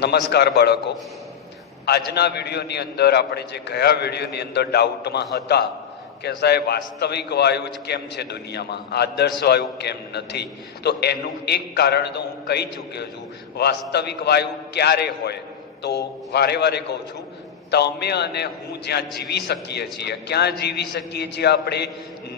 નમસ્કાર બાળકો, આજના વિડીયોની અંદર આપણે જે ગયા વિડીયોની અંદર ડાઉટમાં હતા કે સાહેબ વાસ્તવિક વાયુ જ કેમ છે દુનિયામાં, આદર્શ વાયુ કેમ નથી, તો એનું એક કારણ તો હું કહી ચૂક્યો છું. વાસ્તવિક વાયુ ક્યારે હોય? તો વારે વારે કહું છું, તમે અને હું જ્યાં જીવી શકીએ છીએ. ક્યાં જીવી શકીએ છીએ આપણે?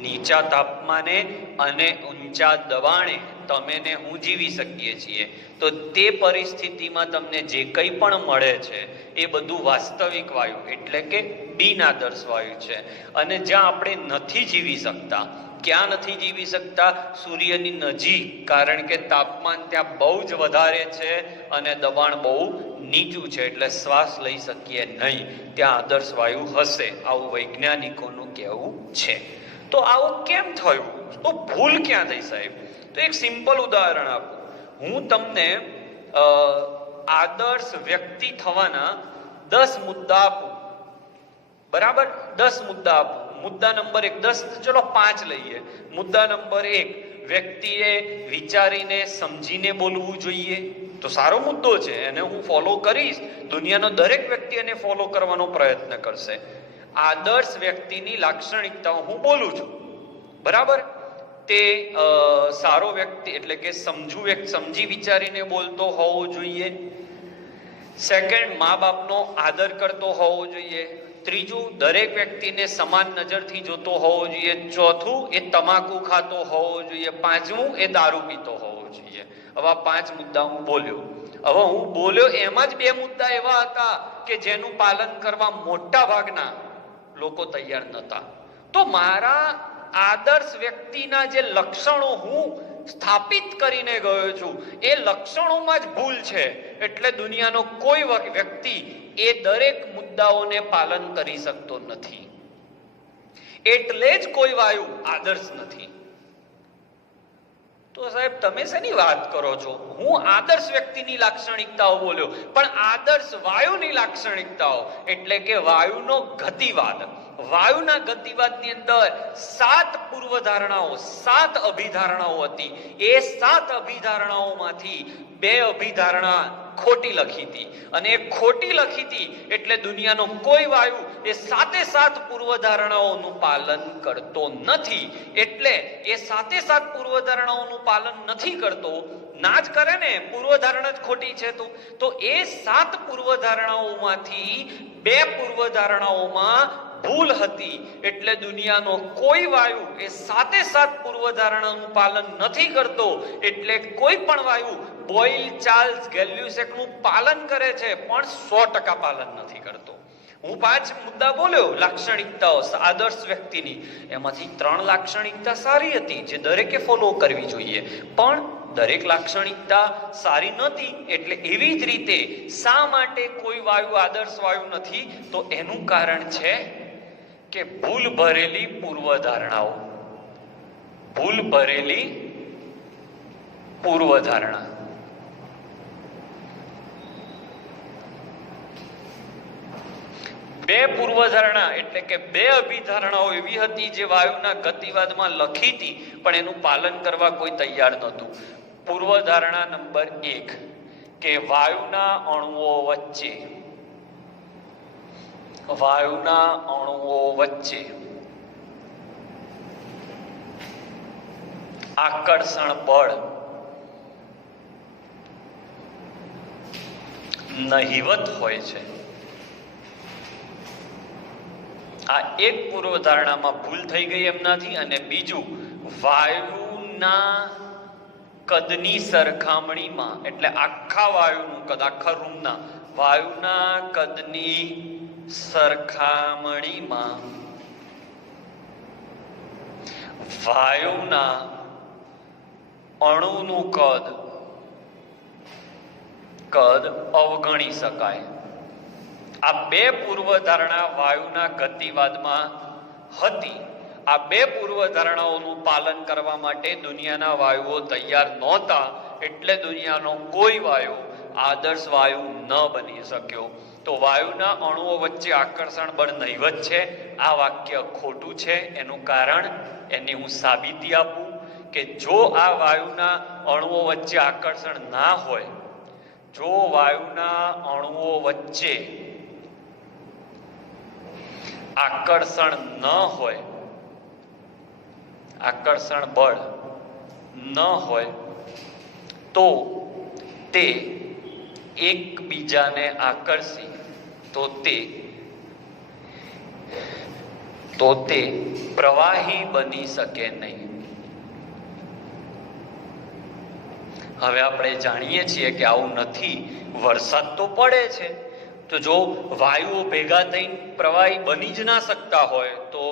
નીચા તાપમાને અને ઊંચા દબાણે તમે ને હું જીવી શકીએ છીએ. તો તે પરિસ્થિતિમાં તમને જે કંઈ પણ મળે છે એ બધું વાસ્તવિક વાયુ એટલે કે બિનઆદર્શ વાયુ છે. અને જ્યાં આપણે નથી જીવી શકતા, ક્યાં નથી જીવી શકતા? સૂર્યની નજીક, કારણ કે તાપમાન ત્યાં બહુ જ વધારે છે અને દબાણ બહુ નીચું છે, એટલે શ્વાસ લઈ શકીએ નહીં. ત્યાં આદર્શ વાયુ હશે, આવું વૈજ્ઞાનિકોનું કહેવું છે. તો આવું કેમ થયું? તો ભૂલ ક્યાં થઈ સાહેબ? તો એક સિમ્પલ ઉદાહરણ આપું. હું તમને આદર્શ વ્યક્તિ થવાના 10 મુદ્દા આપું, બરાબર? 10 મુદ્દા આપું. મુદ્દા નંબર 1, 10, ચલો 5 લઈએ. મુદ્દા નંબર 1, વ્યક્તિએ વિચારીને સમજીને બોલવું જોઈએ. તો સારો મુદ્દો છે, એને હું ફોલો કરીશ. દુનિયાનો દરેક વ્યક્તિ એને ફોલો કરવાનો પ્રયત્ન કરશે. આદર્શ વ્યક્તિની લાક્ષણિકતાઓ હું બોલું છું, બરાબર? તે સારો વ્યક્તિ એટલે કે સમજી વિચારીને બોલતો હોવો જોઈએ. સેકન્ડ, મા બાપનો આદર કરતો હોવો જોઈએ. ત્રીજું, દરેક વ્યક્તિને સમાન નજરથી જોતો હોવો જોઈએ. ચોથું, એ તમાકુ ખાતો હોવો જોઈએ. પાંચમું, એ દારૂ પીતો હોવો જોઈએ. હવે 5 મુદ્દા હું બોલ્યો. હવે હું બોલ્યો એમાં જ 2 મુદ્દા એવા હતા કે જેનું પાલન કરવા મોટા ભાગના લોકો તૈયાર નહોતા. તો મારા આદર્શ વ્યક્તિના જે લક્ષણો હું સ્થાપિત કરીને ગયો છું, એ લક્ષણોમાં જ ભૂલ છે. એટલે દુનિયાનો કોઈ વ્યક્તિ એ દરેક મુદ્દાઓને પાલન કરી શકતો નથી. એટલે જ કોઈ વાયુ આદર્શ નથી. તો સાહેબ તમે શેની વાત કરો છો? હું આદર્શ વ્યક્તિની લાક્ષણિકતાઓ બોલ્યો, પણ આદર્શ વાયુની લાક્ષણિકતાઓ એટલે કે વાયુનો ગતિવાદ. વાયુના ગતિવાદની અંદર 7 પૂર્વધારણાઓ, 7 અભિધારણાઓ હતી. એ 7 અભિધારણાઓમાંથી 2 અભિધારણા ખોટી લખી હતી. અને એ ખોટી લખી હતી એટલે દુનિયાનો કોઈ વાયુ એ 7 પૂર્વધારણાઓનું પાલન કરતો નથી. એટલે એ 7 પૂર્વધારણાઓનું પાલન નથી કરતો, ના જ કરે ને, પૂર્વધારણા જ ખોટી છે. તો એ 7 પૂર્વધારણાઓમાંથી 2 પૂર્વધારણાઓમાં ભૂલ હતી. એટલે દુનિયાનો કોઈ વાયુ એ 7 પૂર્વધારણાનું પાલન નથી કરતો. એટલે કોઈ પણ વાયુ બોઇલ, ચાર્લ્સ, ગેલ્યુસેકનું પાલન કરે છે પણ 100% પાલન નથી કરતો. હું 5 મુદ્દા બોલ્યો લાક્ષણિકતાઓ આદર્શ વ્યક્તિની, એમાંથી 3 લાક્ષણિકતા સારી હતી જે દરેકે ફોલો કરવી જોઈએ, પણ દરેક લાક્ષણિકતા સારી નહોતી. એટલે એવી જ રીતે શા માટે કોઈ વાયુ આદર્શ વાયુ નથી? તો એનું કારણ છે કે ભૂલ ભરેલી પૂર્વધારણાઓ. ભૂલ ભરેલી પૂર્વધારણા. બે પૂર્વધારણા એટલે કે 2 અભિધારણાઓ એવી હતી જે વાયુના ગતિવાદમાં લખી હતી, પણ એનું પાલન કરવા કોઈ તૈયાર નહોતું. પૂર્વધારણા નંબર 1 કે વાયુના અણુઓ વચ્ચે આકર્ષણ બળ નહિવત હોય છે. આ એક પૂર્વધારણામાં ભૂલ થઈ ગઈ એમનાથી. અને બીજું, વાયુના કદની સરખામણીમાં એટલે આખા વાયુનું કદ, આખા રૂમના વાયુના કદની સરખામણીમાં વાયુના અણુનું કદ અવગણી શકાય. આ 2 પૂર્વધારણા વાયુના ગતિવાદમાં હતી. આ 2 પૂર્વધારણાઓનું પાલન કરવા માટે દુનિયાના વાયુઓ તૈયાર નહોતા. એટલે દુનિયાનો કોઈ વાયુ આદર્શ વાયુ ન બની શક્યો. તો વાયુના અણુઓ વચ્ચે આકર્ષણ બળ નહિવત છે, આ વાક્ય ખોટું છે. એનું કારણ એની હું સાબિતી આપું કે જો આ વાયુના અણુઓ વચ્ચે આકર્ષણ ના હોય જો વાયુના અણુઓ વચ્ચે આકર્ષણ ન હોય, આકર્ષણ બળ ન હોય તો તે એકબીજાને આકર્ષી તો તે પ્રવાહી બની શકે નહીં. હવે આપણે જાણીએ છીએ કે આવું નથી. વરસાદ તો પડે છે, તો જો વાયુઓ ભેગા થઈને પ્રવાહી બની જ ના શકતા હોય તો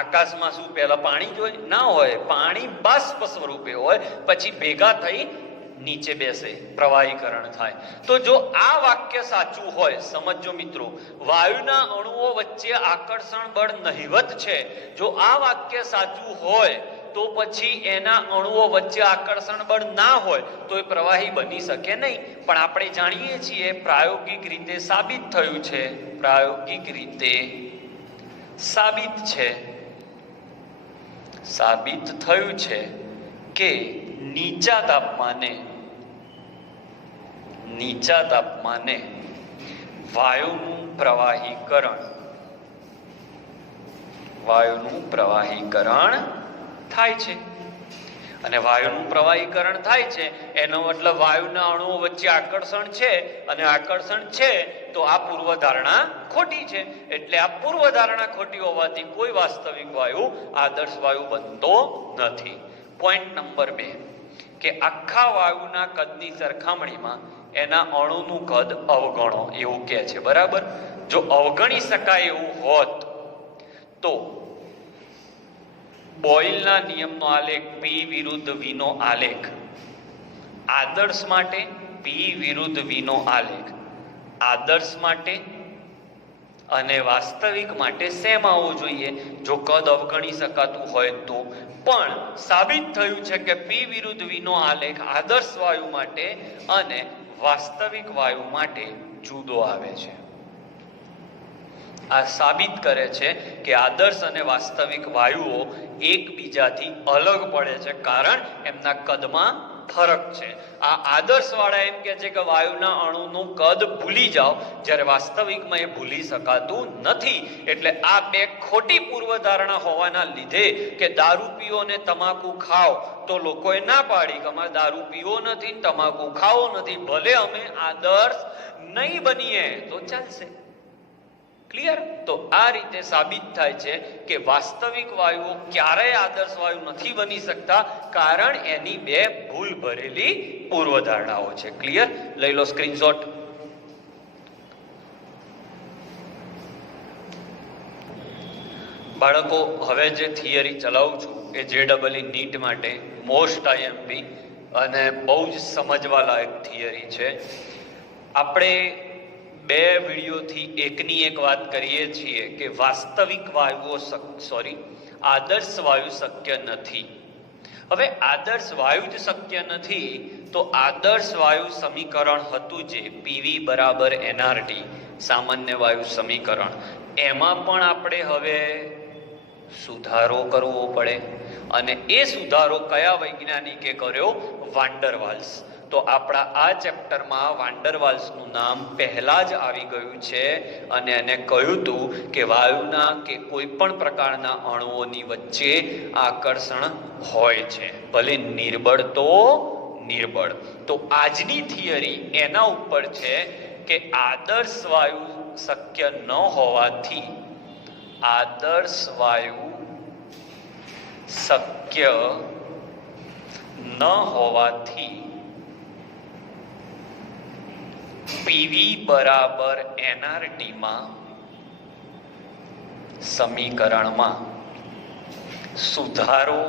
આકાશમાં શું પહેલા પાણી જ હોય? ના હોય. પાણી બાષ્પ સ્વરૂપે હોય, પછી ભેગા થઈ નીચે બેસે, પ્રવાહીકરણ થાય. તો જો આ વાક્ય સાચું હોય, સમજો મિત્રો, વાયુના અણુઓ વચ્ચે આકર્ષણ બળ નહિવત છે, જો આ વાક્ય સાચું હોય તો પછી એના અણુઓ વચ્ચે આકર્ષણ બળ ના હોય તો એ પ્રવાહી બની શકે નહીં. પણ આપણે જાણીએ છીએ પ્રાયોગિક રીતે સાબિત થયું છે, પ્રાયોગિક રીતે સાબિત થયું છે કે નીચા તાપમાને વાયુનું પ્રવાહીકરણ થાય છે. અને વાયુનું પ્રવાહીકરણ થાય છે એનો મતલબ વાયુના અણુઓ વચ્ચે આકર્ષણ છે, અને આકર્ષણ છે તો આ પૂર્વધારણા ખોટી છે. એટલે આ પૂર્વધારણા ખોટી હોવાથી કોઈ વાસ્તવિક વાયુ આદર્શ વાયુ બનતો નથી. પોઈન્ટ નંબર 2 કે આખા વાયુના કદની સરખામણીમાં એના અણુનું કદ અવગણો, એવું કહે છે. બરાબર? જો અવગણી શકાય એવું હોત તો બોયલના નિયમનો આલેખ P વિરુદ્ધ V નો આલેખ, આદર્શ માટે P વિરુદ્ધ V નો આલેખ, આદર્શ માટે અને વાસ્તવિક માટે સેમ આવવું જોઈએ જો કદ અવગણી શકાતું હોય તો. પણ સાબિત થયું છે કે P વિરુદ્ધ V નો આલેખ આદર્શ વાયુ માટે અને વાસ્તવિક વાયુ માટે જુદો આવે છે. આ સાબિત કરે છે કે આદર્શ અને વાસ્તવિક વાયુઓ એકબીજાથી અલગ પડે છે, કારણ એમના કદમાં ફરક છે. આ આદર્શ વાળા એમ કે છે કે વાયુના અણુનું કદ ભૂલી જાઓ, જ્યારે વાસ્તવિકમાં એ ભૂલી શકાતું નથી. એટલે આ બે ખોટી પૂર્વધારણા હોવાના લીધે કે દારૂ પીઓ ને તમાકુ ખાઓ, તો લોકોએ ના પાડી કે અમારે દારૂ પીવો નથી, તમાકુ ખાવો નથી, ભલે અમે આદર્શ નહીં બનીએ તો ચાલશે. ક્લિયર? તો આ રીતે સાબિત થાય છે કે વાસ્તવિક વાયુઓ ક્યારેય આદર્શ વાયુ નથી બની શકતા, કારણ એની બે ભૂલ ભરેલી પૂર્વધારણાઓ છે. ક્લિયર? લઈ લો સ્ક્રીનશોટ. બાળકો, હવે જે થિયરી ચલાવું છું એ JEE નીટ માટે મોસ્ટ IMP અને બહુ જ સમજવા લાયક થિયરી છે. આપણે 2 વિડીયોથી એકની એક વાત કરીએ છીએ કે વાસ્તવિક વાયુઓ આદર્શ વાયુ શક્ય નથી. હવે આદર્શ વાયુ જ શક્ય નથી તો આદર્શ વાયુ સમીકરણ હતું જે PV બરાબર nRT, સામાન્ય વાયુ સમીકરણ, એમાં પણ આપણે હવે સુધારો કરવો પડે. અને એ સુધારો કયા વૈજ્ઞાનિકે કર્યો? વાન ડર વાલ્સ. તો આપણા આ ચેપ્ટરમાં વાન ડર વાલ્સનું નામ પહેલા જ આવી ગયું છે, અને એને કહ્યું હતું કે વાયુના કે કોઈ પણ પ્રકારના અણુઓની વચ્ચે આકર્ષણ હોય છે, ભલે નિર્બળ તો નિર્બળ. તો આજની થિયરી એના ઉપર છે કે આદર્શ વાયુ શક્ય ન હોવાથી, આદર્શ વાયુ શક્ય ન હોવાથી PV બરાબર nRT માં સમીકરણમાં સુધારો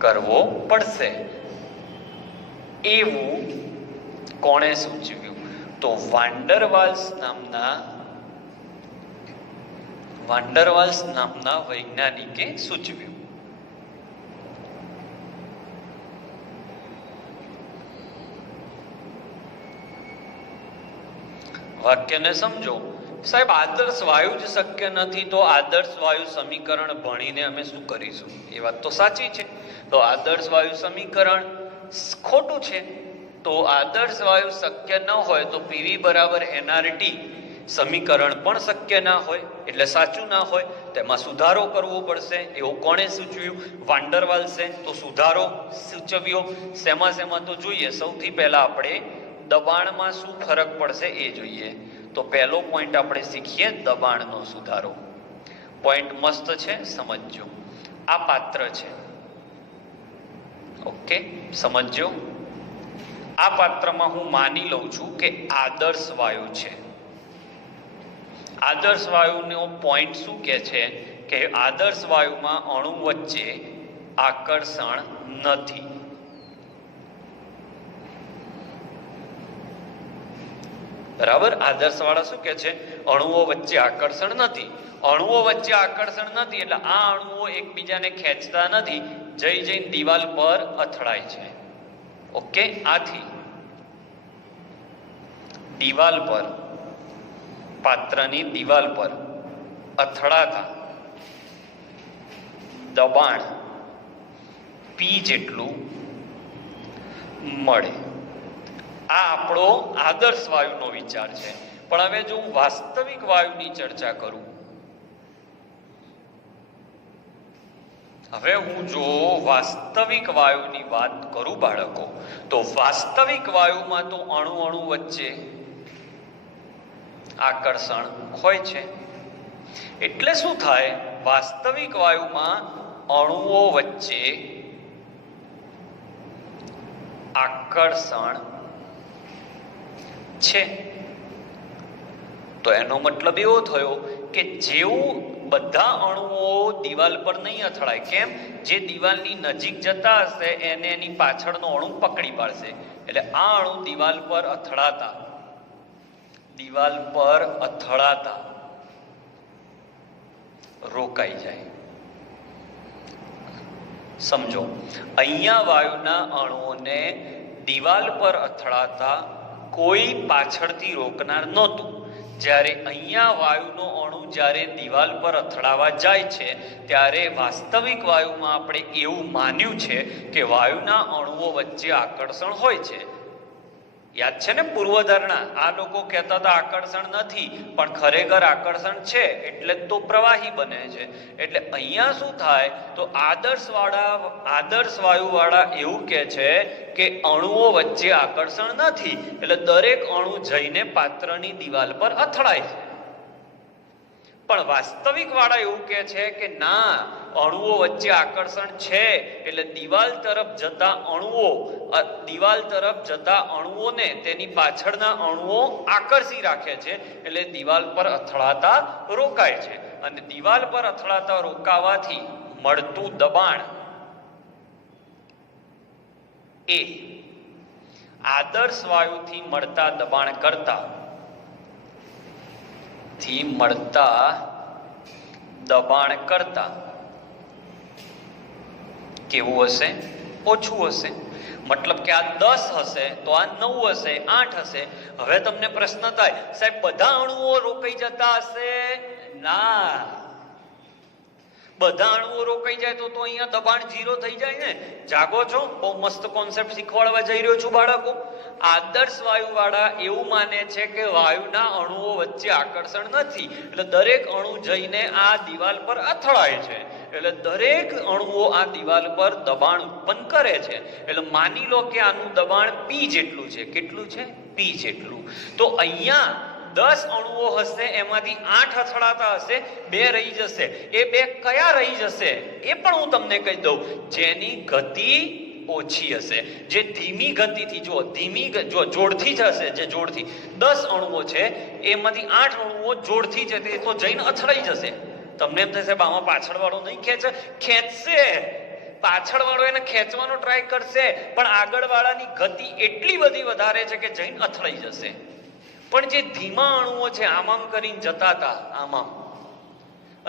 કરવો પડશે. એવું કોણે સૂચવ્યું? તો વાન ડર વાલ્સ નામના વૈજ્ઞાનિકે સૂચવ્યું. વાક્યને સમજો. સાહેબ, આદર્શ વાયુ જ શક્ય નથી તો આદર્શ વાયુ સમીકરણ ભણીને અમે શું કરીશું? એ વાત તો સાચી છે. તો આદર્શ વાયુ સમીકરણ ખોટું છે. તો આદર્શ વાયુ શક્ય ન હોય તો પીવી બરાબર એનઆરટી સમીકરણ પણ શક્ય ના હોય, એટલે સાચું ના હોય. તેમાં સુધારો કરવો પડશે. એવું કોણે સૂચવ્યું? વાન્ડરવાલ્સે. તો સુધારો સૂચવ્યો શેમાં તો જોઈએ. સૌથી પહેલા આપણે દબાણમાં શું ફરક પડશે એ જોઈએ. તો પહેલો પોઈન્ટ આપણે શીખીએ દબાણનો સુધારો. પોઈન્ટ મસ્ત છે, સમજજો. આ પાત્ર છે, ઓકે, સમજજો. આ પાત્રમાં હું માની લઉં છું કે આદર્શ વાયુ છે. આદર્શ વાયુનો પોઈન્ટ શું કહે છે કે આદર્શ વાયુમાં અણુ વચ્ચે આકર્ષણ નથી. બરાબર? આદર્શ વાળા શું કહે છે? અણુઓ વચ્ચે આકર્ષણ નથી. અણુઓ વચ્ચે આકર્ષણ નથી એટલે આ અણુઓ એકબીજાને ખેંચતા નથી, જઈને દિવાલ પર અથડાય છે. ઓકે, આથી દિવાલ પર, પાત્રની દિવાલ પર અથડાતા દબાણ પી જેટલું મળે. આ આપણો આદર્શ વાયુનો વિચાર છે. પણ હવે જો હું વાસ્તવિક વાયુની ચર્ચા કરું, હવે હું જો વાસ્તવિક વાયુની વાત કરું બાળકો, તો વાસ્તવિક વાયુમાં તો અણુ વચ્ચે આકર્ષણ હોય છે. એટલે શું થાય? વાસ્તવિક વાયુમાં અણુઓ વચ્ચે આકર્ષણ છે. તો એનો મતલબ એવો થયો કે જેવું બધા અણુઓ દિવાલ પર નહીં અથડાય. કેમ? જે દિવાલની નજીક જતા હશે એને એની પાછળનો અણુ પકડી પાડશે. એટલે આ અણુ દિવાલ પર અથડાતા રોકાઈ જાય. સમજો, અહીંયા વાયુના અણુઓને દિવાલ પર અથડાતા કોઈ પાછળથી રોકનાર નહોતું. જ્યારે અહીંયા વાયુનો અણુ જ્યારે દિવાલ પર અથડાવા જાય છે ત્યારે વાસ્તવિક વાયુમાં આપણે એવું માન્યું છે કે વાયુના અણુઓ વચ્ચે આકર્ષણ હોય છે. યાદ છે ને પૂર્વધારણા? આ લોકો કહેતા હતા આકર્ષણ નથી, પણ ખરેખર આકર્ષણ છે, એટલે તો પ્રવાહી બને છે. એટલે અહીંયા શું થાય? તો આદર્શ વાયુ વાળા એવું કહે છે કે અણુઓ વચ્ચે આકર્ષણ નથી, એટલે દરેક અણુ જઈને પાત્રની દિવાલ પર અથડાય છે. પણ વાસ્તવિક વાળા એવું કહે છે કે ના, અણુઓ વચ્ચે આકર્ષણ છે, એટલે દિવાલ તરફ જતા અણુઓને તેની પાછળના અણુઓ આકર્ષી રાખે છે, એટલે દિવાલ પર અથડાતા રોકાય છે. અને દિવાલ પર અથડાતા રોકાવાથી મળતું દબાણ એ આદર્શ વાયુથી મળતા દબાણ કરતા કેવું હશે? ઓછું હશે. મતલબ કે આ 10 હશે તો આ 9 હશે, 8 હશે. હવે તમને પ્રશ્ન થાય, સાહેબ બધા અણુઓ રોકાઈ જતા હશે? ના, બધા અણુઓ રોકાઈ જાય તો અહીંયા દબાણ 0 થઈ જાય ને. જાગો છો? બહુ મસ્ત કોન્સેપ્ટ શીખવાડવા જઈ રહ્યો છું બાળકો. આદર્શ વાયુ વાળા એવું માને છે કે વાયુના અણુઓ વચ્ચે આકર્ષણ નથી, એટલે દરેક અણુ જઈને આ દિવાલ પર અથડાય છે, એટલે દરેક અણુઓ આ દિવાલ પર દબાણ ઉત્પન્ન કરે છે. એટલે માની લો કે આનું દબાણ પી જેટલું છે. કેટલું છે? પી જેટલું. તો અહીંયા 10 અણુઓ હશે, એમાંથી 8 અથડાતા હશે, 2 રહી જશે. એ 2 કયા રહી જશે એ પણ હું તમને કહી દઉં. જેની ગતિ ઓછી હશે, જે ધીમી ગતિથી, જોડથી જ હશે. જે જોડથી 10 અણુઓ છે એમાંથી 8 અણુઓ જોડથી છે, તે તો જઈને અથડાઈ જશે. તમને એમ થશે આમાં પાછળ વાળો નહીં ખેંચશે. પાછળ વાળો એને ખેંચવાનો ટ્રાય કરશે, પણ આગળ વાળાની ગતિ એટલી બધી વધારે છે કે જઈને અથડાઈ જશે. પણ જે ધીમા અણુઓ છે આમ કરીને જતા હતા,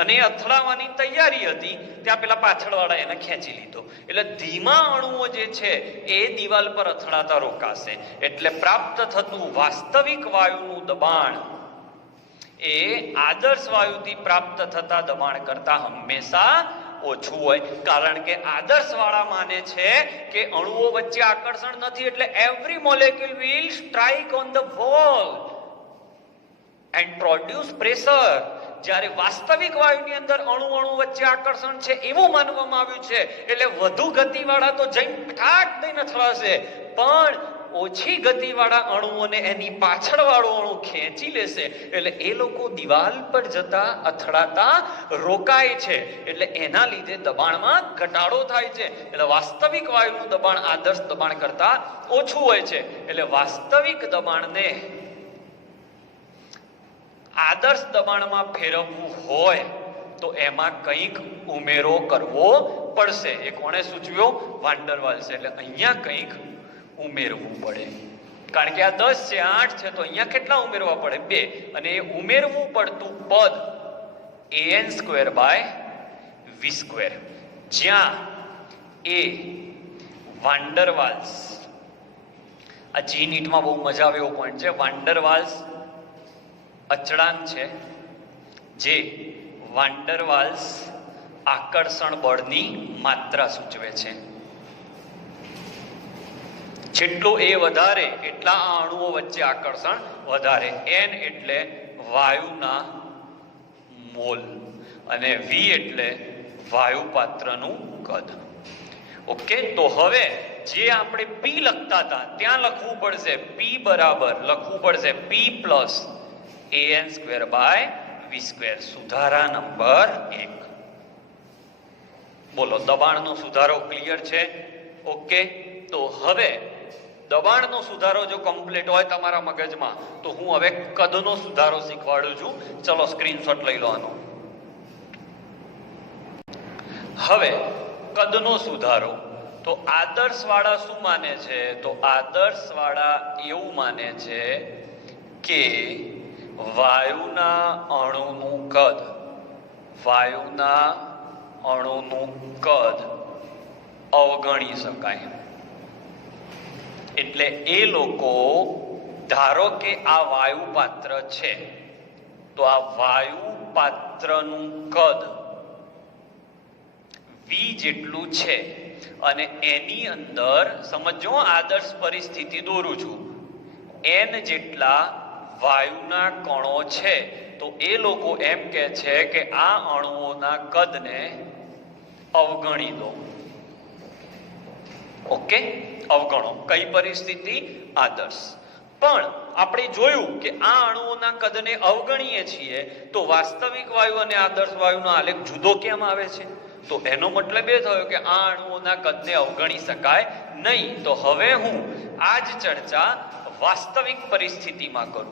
અને અથડાવાની તૈયારી હતી, ત્યાં પેલા પાછળ વાળા એને ખેંચી લીધો. એટલે ધીમા અણુઓ જે છે એ દિવાલ પર અથડાતા રોકાશે. એટલે પ્રાપ્ત થતું વાસ્તવિક વાયુનું દબાણ એ આદર્શ વાયુથી પ્રાપ્ત થતા દબાણ કરતા હંમેશા ઓછું હોય, કારણ કે આદર્શવાળા માને છે કે અણુઓ વચ્ચે આકર્ષણ નથી, એટલે every molecule will strike on the wall and produce pressure. જ્યારે વાસ્તવિક વાયુની અંદર અણુ વચ્ચે આકર્ષણ છે એવું માનવામાં આવ્યું છે, એટલે વધુ ગતિવાળા તો જઈને ઠાક દઈને થશે, પણ ઓછી ગતિવાળા અણુઓને એની પાછળ વાળો અણુ ખેંચી લેશે, એટલે એ લોકો દિવાલ પર જતા અથડાતા રોકાય છે, એટલે એના લીધે દબાણમાં ઘટાડો થાય છે. એટલે વાસ્તવિક વાયુનું દબાણ આદર્શ દબાણ કરતા ઓછું હોય છે. એટલે વાસ્તવિક દબાણને આદર્શ દબાણમાં ફેરવવું હોય તો એમાં કંઈક ઉમેરો કરવો પડશે. એ કોણે સૂચવ્યો? વાન ડર વાલ્સે. એટલે અહીંયા કંઈક ઉમેરવું પડે, કારણ કે આ 10 છે, 8 છે, તો અહીંયા કેટલા ઉમેરવા પડે? 2. અને એ ઉમેરવું પડતું પદ an² / v², જ્યાં એ વાન ડર વાલ્સ, આ જી નીટમાં બહુ મજા આવે એવો પોઈન્ટ છે. વાન ડર વાલ્સ અચળાંક છે, જે વાન ડર વાલ્સ આકર્ષણ બળની માત્રા સૂચવે છે. જેટલું એ વધારે એટલા આ અણુઓ વચ્ચે આકર્ષણ વધારે. n એટલે વાયુના મોલ અને v એટલે વાયુ પાત્રનું કદ. ઓકે, તો હવે જે આપણે p લખતા હતા ત્યાં લખવું પડશે p બરાબર લખવું પડશે p + an² / v². સુધારા નંબર 1. બોલો, દબાણનો સુધારો ક્લિયર છે? ઓકે, તો હવે દબાણનો સુધારો જો કમ્પ્લીટ હોય તમારા મગજમાં, તો હું હવે કદનો સુધારો શીખવાડું છું. ચલો સ્ક્રીનશોટ લઈ લો આનો. હવે કદનો સુધારો, તો આદર્શવાળા શું માને છે? તો આદર્શવાળા એવું માને છે કે વાયુના અણુનું કદ અવગણી શકાય. એટલે એ લોકો, ધારો કે આ વાયુ પાત્ર છે, તો આ વાયુ પાત્રનું કદ v જેટલું છે, અને એની અંદર સમજો, આદર્શ પરિસ્થિતિ દોરું છું, n જેટલા વાયુના કણો છે, તો એ લોકો એમ કહે છે કે આ અણુઓના કદને અવગણી દો. ઓકે, અવગણો. કઈ પરિસ્થિતિ? આદર્શ. પણ આપણે જોયું કે આ અણુઓના કદને અવગણીએ છીએ, તો વાસ્તવિક વાયુ અને આદર્શ વાયુનો આલેખ જુદો કેમ આવે છે? તો એનો મતલબ એ થયો કે આ અણુઓના કદને અવગણી શકાય નહીં. તો હવે હું આ જ ચર્ચા વાસ્તવિક પરિસ્થિતિમાં કરું.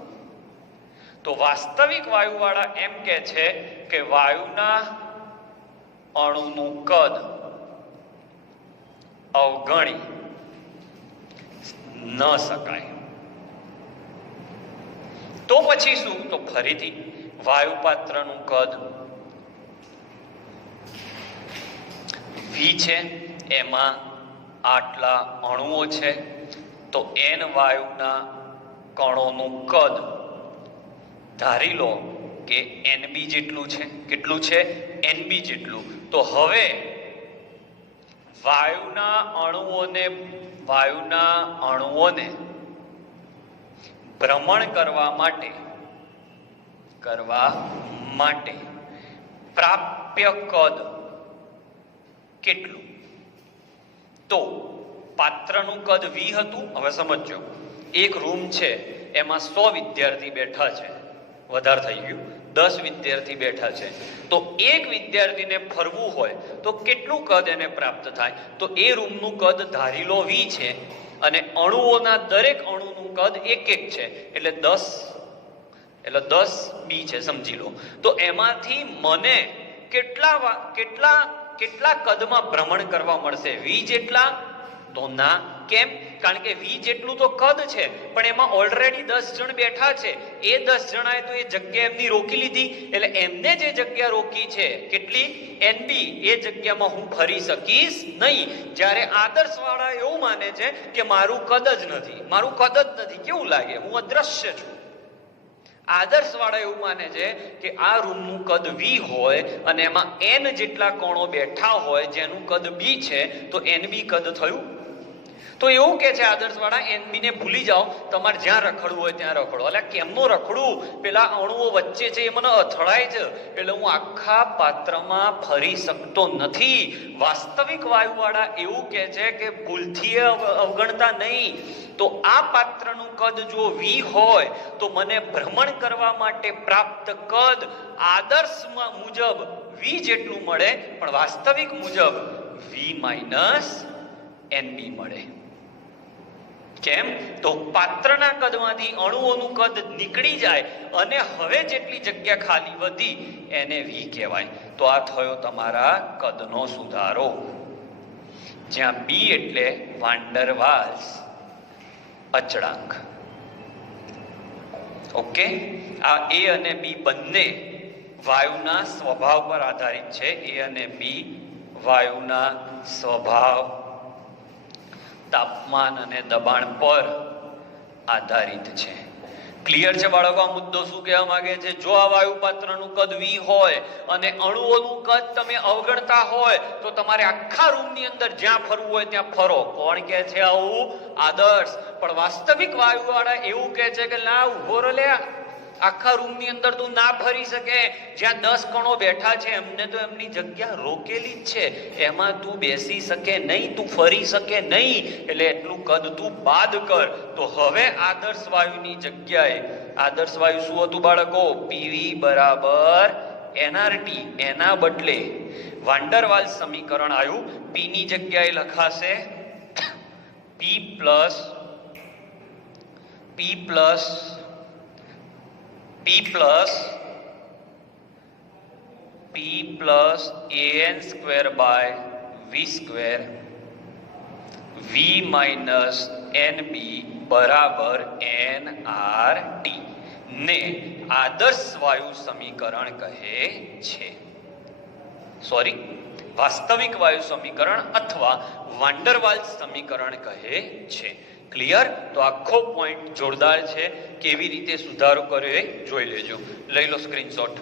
તો વાસ્તવિક વાયુવાળા એમ કહે છે કે વાયુના અણુનું કદ અવગણી ન શકાય. તો પછી શું? તો ફરીથી વાયુ પાત્રનું કદ v છે, એમાં આટલા અણુઓ છે, તો n વાયુના કણોનું કદ ધારી લો કે nb જેટલું છે. કેટલું છે? nb જેટલું. તો હવે વાયુના અણુઓને ભ્રમણ કરવા માટે પ્રાપ્ય કદ કેટલું? તો પાત્રનું કદ v હતું. હવે સમજો, એક રૂમ છે, એમાં 100 વિદ્યાર્થી બેઠા છે, વધારે થઈ ગયું, 10 વિદ્યાર્થી બેઠા છે, તો એક વિદ્યાર્થીને ફરવું હોય તો કેટલું કદ એને પ્રાપ્ત થાય? તો એ રૂમનું કદ ધારી લો v છે, અને અણુઓના દરેક અણુનું કદ 1 છે, એટલે 10 b છે, સમજી લો. તો એમાંથી મને કેટલા કદમાં ભ્રમણ કરવા મળશે? v જેટલા? તો ના. કેમ? કારણ કે v જેટલું તો કદ છે, પણ એમાં ઓલરેડી 10 જણ બેઠા છે. એ 10 જણાએ તો એ જગ્યા એમની રોકી લીધી, એટલે એમને જે જગ્યા રોકી છે, કેટલી? nb, એ જગ્યામાં હું ફરી શકીશ નહીં. જ્યારે આદર્શવાળા એવું માને છે કે મારું કદ જ નથી. કેવું લાગે? હું અદ્રશ્ય છું. આદર્શવાળા એવું માને છે કે આ રૂમનું કદ V હોય અને એમાં n જેટલા કોણો બેઠા હોય જેનું કદ B છે, તો NB કદ થયું. તો એવું કે છે આદર્શવાળા, NB ને ભૂલી જાઓ, તમારે જ્યાં રખડવું હોય ત્યાં રખડો. એટલે કેમનું રખડવું? પેલા અણુઓ વચ્ચે છે એ મને અથડાય છે, એટલે હું આખા પાત્રમાં ફરી શકતો નથી. વાસ્તવિક વાયુવાળા એવું કે છે કે ભૂલથી અવગણતા નહીં. તો આ પાત્રનું કદ જો V હોય તો મને ભ્રમણ કરવા માટે પ્રાપ્ત કદ આદર્શ મુજબ V જેટલું મળે, પણ વાસ્તવિક મુજબ V માઇનસ NB મળે. કેમ? તો પાત્રના કદમાંથી અણુઓનું કદ નીકળી જાય અને હવે જેટલી જગ્યા ખાલી વધી એને V કહેવાય. તો આ થયો તમારા કદનો સુધારો, જ્યાં B એટલે વાન્ડર વાલ્સ અચળાંક. ઓકે, આ A અને B બંને વાયુના સ્વભાવ પર આધારિત છે. A અને B વાયુના સ્વભાવ, તાપમાન અને દબાણ પર આધારિત છે. ક્લિયર છે બાળકો? આ મુદ્દો શું કહેવા માંગે છે? જો આ વાયુ પાત્રનું કદ V હોય અને અણુઓનું કદ તમે અવગણતા હોય તો તમારે આખા રૂમની અંદર જ્યાં ફરવું હોય ત્યાં ફરો. કોણ કહે છે આવું? આદર્શ. પણ વાસ્તવિક વાયુવાળા એવું કહે છે કે ના, ઉભો રહો લે, આખા રૂમની અંદર તું ના ફરી શકે. જ્યાં 10 કણો બેઠા છે એમને તો એમની જગ્યા રોકેલી જ છે, એમાં તું બેસી શકે નહીં, તું ફરી શકે નહીં. એટલે એટલું કદ તું બાદ કર. તો હવે આદર્શ વાયુની જગ્યાએ આદર્શ વાયુ શું હતું બાળકો? PV બરાબર nRT. એના બદલે વાન્ડર વાલ્સ સમીકરણ આવ્યું. P ની જગ્યાએ લખાશે P plus AN square by V square V minus NB બરાબર nRT ને આદર્શ વાયુ સમીકરણ કહે છે. સોરી, વાસ્તવિક વાયુ સમીકરણ અથવા વાન્ડર વાલ્સ સમીકરણ કહે છે. ક્લિયર? તો આખો પોઈન્ટ જોરદાર છે. કેવી રીતે સુધારો કર્યો એ જોઈ લેજો. લઈ લો સ્ક્રીનશોટ.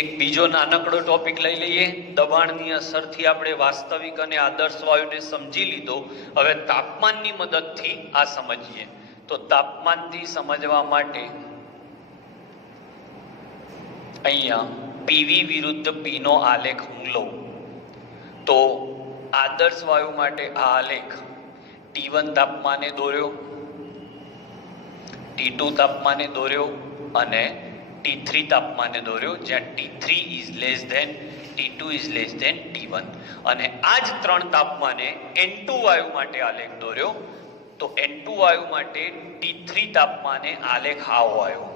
એક બીજો નાનકડો ટોપિક લઈ લઈએ. દબાણની અસરથી આપણે વાસ્તવિક અને આદર્શ વાયુને સમજી લીધો. હવે તાપમાનની મદદથી આ સમજીએ. તો તાપમાનથી સમજવા માટે અહીંયા PV વિરુદ્ધ P નો આલેખ હું લઉં તો આદર્શ વાયુ માટે આ આલેખ T1 તાપમાને દોર્યો, T2 તાપમાને દોર્યો અને T3 તાપમાને દોર્યો, જ્યાં T3 is less than T2 is less than T1. અને આ જ 3 તાપમાને N2 વાયુ માટે આલેખ દોર્યો. તો N2 વાયુ માટે T3 તાપમાને આલેખ આવો આવ્યો.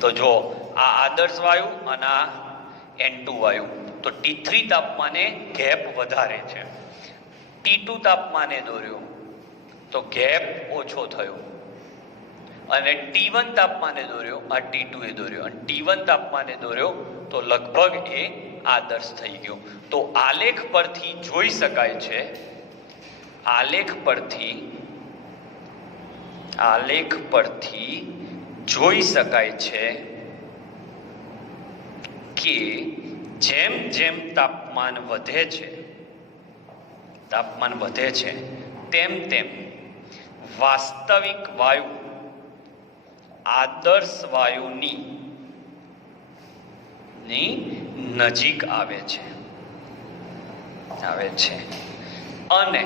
તો જો આ આદર્શ વાયુ અને આ N2 વાયુ, તો T3 તાપમાને ગેપ વધારે છે. T2 તાપમાને દોર્યો તો ગેપ ઓછો થયો અને T1 તાપમાને દોર્યો, આ T2 એ દોર્યો અને T1 તાપમાને દોર્યો તો લગભગ એ આદર્શ થઈ ગયો. તો આલેખ પરથી જોઈ શકાય છે, આલેખ પરથી જોઈ શકાય છે કે જેમ જેમ તાપમાન વધે છે તેમ તેમ વાસ્તવિક વાયુ આદર્શ વાયુની નજીક આવે છે અને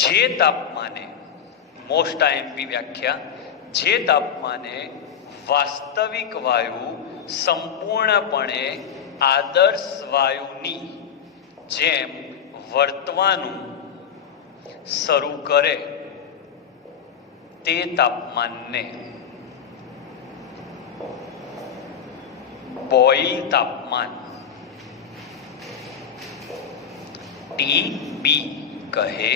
જે તાપમાને, મોસ્ટ આઈએમપી વ્યાખ્યા, જે તાપમાને વાસ્તવિક વાયુ સંપૂર્ણપણે આદર્શ વાયુની જેમ વર્તવાનું શરૂ કરે તે તાપમાનને બોઇલ તાપમાન TB કહે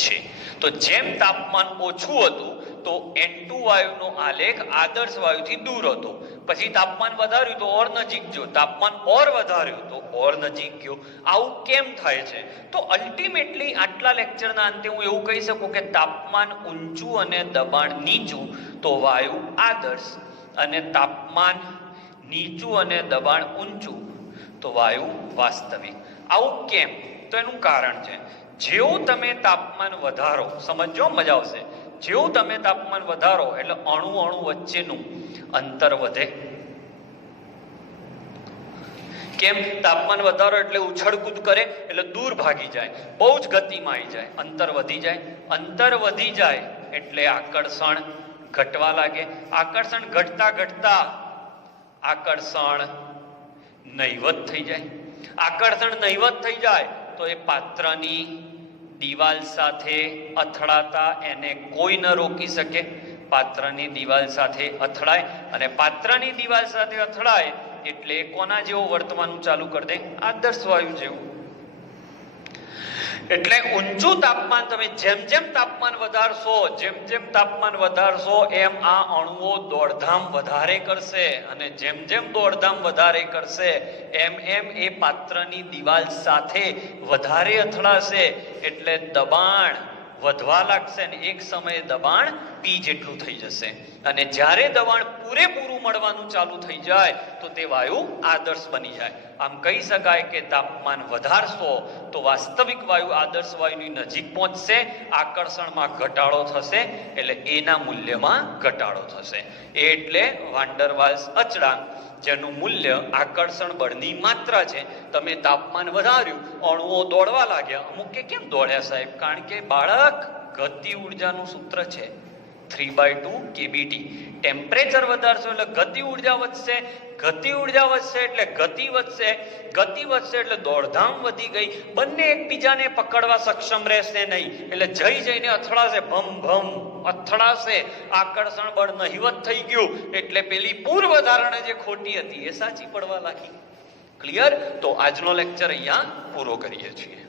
છે. તો જેમ તાપમાન ઓછું હતું તો N2 વાયુનો આલેખ આદર્શ વાયુથી દૂર હતો, પછી તાપમાન વધાર્યું તો ઓર નજીક ગયો, તાપમાન ઓર વધાર્યું તો ઓર નજીક ગયો. આવું કેમ થાય છે? તો અલ્ટિમેટલી આટલા લેક્ચરના અંતે હું એવું કહી શકું કે તાપમાન ઊંચું અને દબાણ નીચું તો વાયુ આદર્શ, અને તાપમાન નીચું અને દબાણ ઊંચું તો વાયુ વાસ્તવિક. આવું કેમ? તો એનું કારણ છે, જેવું તમે તાપમાન વધારો, સમજો મજા આવશે, જેવું તમે તાપમાન વધારો એટલે અણુ વચ્ચેનું અંતર વધે. કેમ? તાપમાન વધારો એટલે ઉછળકૂદ કરે એટલે દૂર ભાગી જાય, બહુ જ ગતિમાં આવી જાય, અંતર વધી જાય. અંતર વધી જાય એટલે આકર્ષણ ઘટવા લાગે. આકર્ષણ ઘટતા ઘટતા આકર્ષણ નહિવત થઈ જાય. આકર્ષણ નહિવત થઈ જાય તો એ પાત્રની દિવાલ સાથે અથડાતા એને કોઈ ન રોકી શકે. પાત્રની દિવાલ સાથે અથડાય, અને પાત્રની દિવાલ સાથે અથડાય એટલે કોના જેવું વર્તવાનું ચાલુ કરી દે? આદર્શ વાયુ જેવું. એટલે ઊંચું તાપમાન તમે જેમ જેમ તાપમાન વધારશો, જેમ જેમ તાપમાન વધારશો એમ આ અણુઓ દોડધામ વધારે કરશે, અને જેમ જેમ દોડધામ વધારે કરશે એમ એમ એ પાત્રની દિવાલ સાથે વધારે અથડાશે, એટલે દબાણ વધવા લાગશે, અને એક સમયે દબાણ P જેટલું થઈ જશે. અને જ્યારે દબાણ પૂરેપૂરું મળવાનું ચાલુ થઈ જાય તો તે વાયુ આદર્શ બની જાય. આમ કહી શકાય કે તાપમાન વધારશો તો વાસ્તવિક વાયુ આદર્શ વાયુની નજીક પહોંચશે, આકર્ષણમાં ઘટાડો થશે, એટલે એના મૂલ્યમાં ઘટાડો થશે. એટલે વાન ડર વાલ્સ અચળાંક, જેનું મૂલ્ય આકર્ષણ બળની માત્રા છે. તમે તાપમાન વધાર્યું, અણુઓ દોડવા લાગ્યા. અમુક કે કેમ દોડ્યા સાહેબ? કારણ કે બાળક, ગતિ ઉર્જાનું સૂત્ર છે 3/2 kBT. ટેમ્પરેચર વધારશો એટલે ગતિ ઉર્જા વધશે, ગતિ ઉર્જા વધશે એટલે ગતિ વધશે, ગતિ વધશે એટલે દોડધામ વધી ગઈ. બંને એકબીજાને પકડવા સક્ષમ રહેશે નહીં, એટલે જઈને અથડાશે, ભમ ભમ અથડાશે. આકર્ષણ બળ નહિવત થઈ ગયું એટલે પેલી પૂર્વ ધારણા જે ખોટી હતી એ સાચી પડવા લાગી. ક્લિયર? તો આજનો લેક્ચર અહીંયા પૂરો કરીએ છીએ.